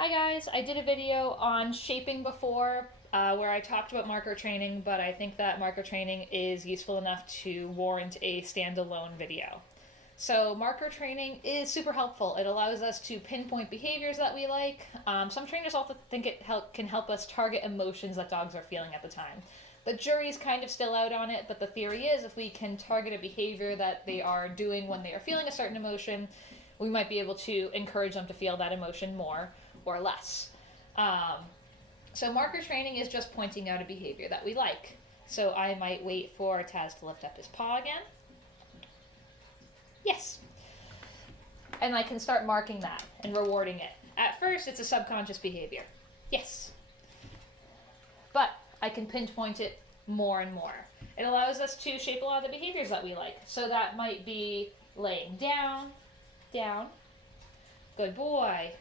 Hi guys, I did a video on shaping before where I talked about marker training, but I think that marker training is useful enough to warrant a standalone video. So marker training is super helpful. It allows us to pinpoint behaviors that we like. Some trainers also think can help us target emotions that dogs are feeling at the time. The jury's kind of still out on it, but the theory is if we can target a behavior that they are doing when they are feeling a certain emotion, we might be able to encourage them to feel that emotion more or less. Um, so marker training is just pointing out a behavior that we like. So I might wait for Taz to lift up his paw again. Yes. And I can start marking that and rewarding it. At first, it's a subconscious behavior. Yes. But I can pinpoint it more and more. It allows us to shape a lot of the behaviors that we like. So that might be laying down, down, good boy.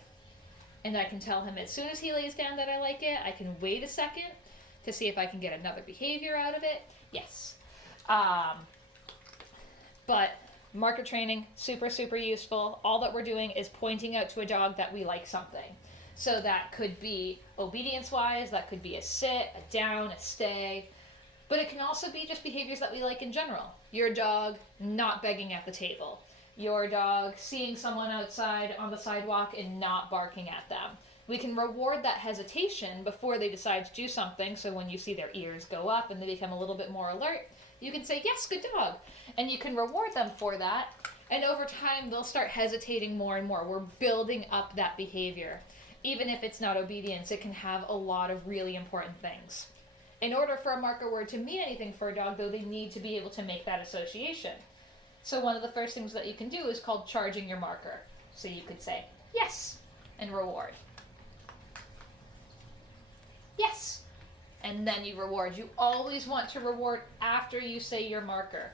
And I can tell him as soon as he lays down that I like it. I can wait a second to see if I can get another behavior out of it. Yes. But marker training, super, super useful. All that we're doing is pointing out to a dog that we like something. So that could be obedience-wise, that could be a sit, a down, a stay. But it can also be just behaviors that we like in general. Your dog not begging at the table. Your dog seeing someone outside on the sidewalk and not barking at them. We can reward that hesitation before they decide to do something, so when you see their ears go up and they become a little bit more alert, you can say, yes, good dog. And you can reward them for that, and over time they'll start hesitating more and more. We're building up that behavior. Even if it's not obedience, it can have a lot of really important things. In order for a marker word to mean anything for a dog, though, they need to be able to make that association. So one of the first things that you can do is called charging your marker. So you could say, yes, and reward. Yes, and then you reward. You always want to reward after you say your marker.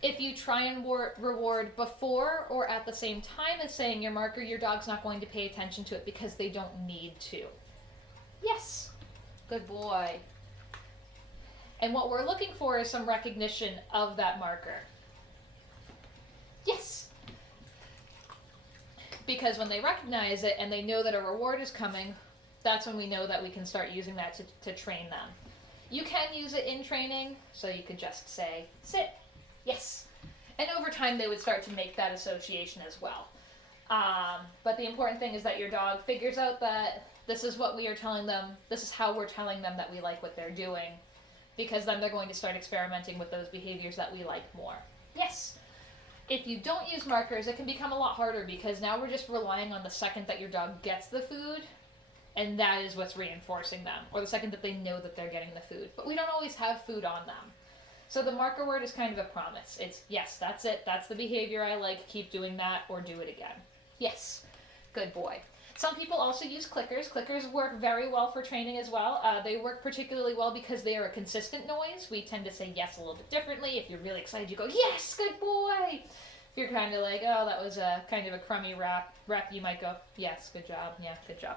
If you try and reward before or at the same time as saying your marker, your dog's not going to pay attention to it because they don't need to. Yes, good boy. And what we're looking for is some recognition of that marker. Yes. Because when they recognize it and they know that a reward is coming, that's when we know that we can start using that to train them. You can use it in training, so you could just say, sit, yes. And over time they would start to make that association as well. But the important thing is that your dog figures out that this is what we are telling them, this is how we're telling them that we like what they're doing, because then they're going to start experimenting with those behaviors that we like more. Yes. If you don't use markers, it can become a lot harder because now we're just relying on the second that your dog gets the food, and that is what's reinforcing them, or the second that they know that they're getting the food. But we don't always have food on them. So the marker word is kind of a promise. It's, yes, that's it, that's the behavior I like, keep doing that, or do it again. Yes, good boy. Some people also use clickers. Clickers work very well for training as well. They work particularly well because they are a consistent noise. We tend to say yes a little bit differently. If you're really excited, you go, yes, good boy. If you're kind of like, oh, that was a kind of a crummy rep, you might go, yes, good job, yeah, good job.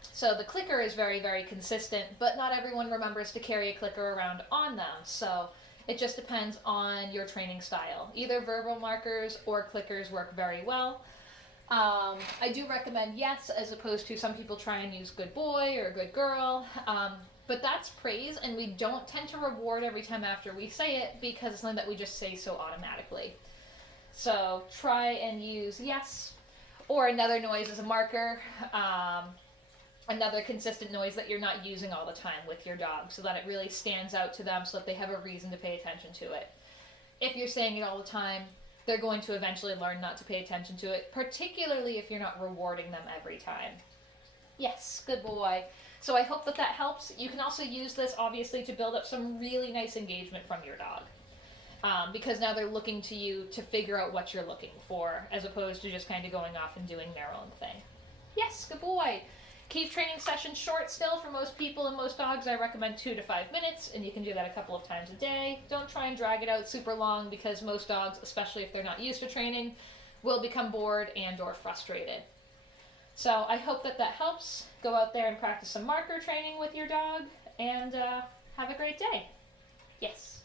So the clicker is very, very consistent, but not everyone remembers to carry a clicker around on them. So it just depends on your training style. Either verbal markers or clickers work very well. I do recommend yes, as opposed to some people try and use good boy or good girl. But that's praise, and we don't tend to reward every time after we say it because it's something that we just say so automatically. So try and use yes, or another noise as a marker. Another consistent noise that you're not using all the time with your dog so that it really stands out to them so that they have a reason to pay attention to it. If you're saying it all the time, they're going to eventually learn not to pay attention to it, particularly if you're not rewarding them every time. Yes, good boy. So I hope that that helps. You can also use this, obviously, to build up some really nice engagement from your dog. Because now they're looking to you to figure out what you're looking for, as opposed to just kind of going off and doing their own thing. Yes, good boy. Keep training sessions short still for most people and most dogs. I recommend 2 to 5 minutes, and you can do that a couple of times a day. Don't try and drag it out super long because most dogs, especially if they're not used to training, will become bored and or frustrated. So I hope that that helps. Go out there and practice some marker training with your dog, and have a great day. Yes.